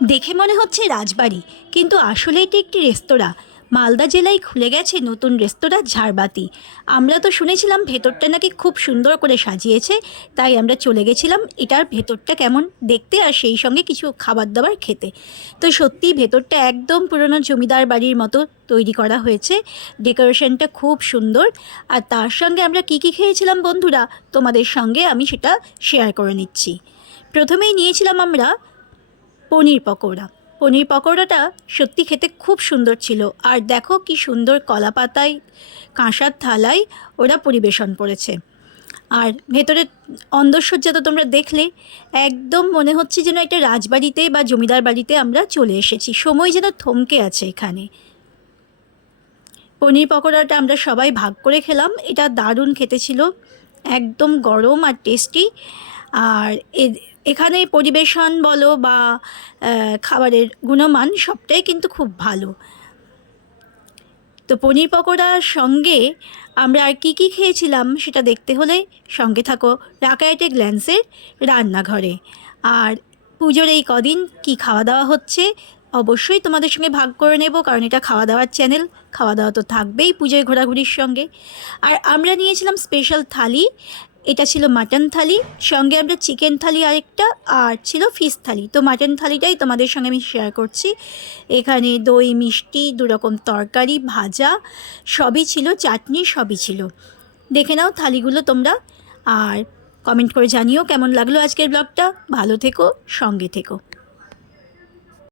দেখে মনে হচ্ছে রাজবাড়ি, কিন্তু আসলে এটি একটি রেস্তোরাঁ। মালদা জেলায় খুলে গেছে নতুন রেস্তোরাঁ ঝাড়বাতি। আমরা তো শুনেছিলাম ভেতরটা নাকি খুব সুন্দর করে সাজিয়েছে, তাই আমরা চলে গেছিলাম এটার ভেতরটা কেমন দেখতে আর সেই সঙ্গে কিছু খাবার দাবার খেতে। তো সত্যিই ভেতরটা একদম পুরনো জমিদার বাড়ির মতো তৈরি করা হয়েছে। ডেকোরেশনটা খুব সুন্দর। আর তার সঙ্গে আমরা কী কী খেয়েছিলাম বন্ধুরা, তোমাদের সঙ্গে আমি সেটা শেয়ার করে নিচ্ছি। প্রথমেই নিয়েছিলাম আমরা পনির পকোড়া। পনির পকোড়াটা সত্যি খেতে খুব সুন্দর ছিল। আর দেখো কি সুন্দর কলা পাতায় কাঁসার থালায় ওরা পরিবেশন করেছে। আর ভেতরে অন্দরসজ্জা তো তোমরা দেখলে, একদম মনে হচ্ছে যেন একটা রাজবাড়িতে বা জমিদার বাড়িতে আমরা চলে এসেছি। সময় যেন থমকে আছে এখানে। পনির পকোড়াটা আমরা সবাই ভাগ করে খেলাম। এটা দারুণ খেতে ছিল, একদম গরম আর টেস্টি। আর এখানে পরিবেশন বলো বা খাবারের গুণমান সবটাই কিন্তু খুব ভালো। তো পনির পকোড়ার সঙ্গে আমরা আর কী কী খেয়েছিলাম সেটা দেখতে হলে সঙ্গে থাকো রাকায়েটে গ্ল্যান্সের রান্নাঘরে। আর পুজোর এই কদিন কী খাওয়া দাওয়া হচ্ছে অবশ্যই তোমাদের সঙ্গে ভাগ করে নেব, কারণ এটা খাওয়া দাওয়ার চ্যানেল। খাওয়া দাওয়া তো থাকবেই পুজোয় ঘোরাঘুরির সঙ্গে। আর আমরা নিয়েছিলাম স্পেশাল থালি। এটা ছিল মাটন থালি, সঙ্গে আমরা চিকেন থালি আরেকটা, আর ছিল ফিশ থালি। তো মাটন থালিটাই তোমাদের সঙ্গে আমি শেয়ার করছি। এখানে দই, মিষ্টি, দুরকম তরকারি, ভাজা সবই ছিল, চাটনি সবই ছিল। দেখে নাও থালিগুলো তোমরা, আর কমেন্ট করে জানিও কেমন লাগলো আজকের ব্লগটা। ভালো থেকো, সঙ্গে থেকো।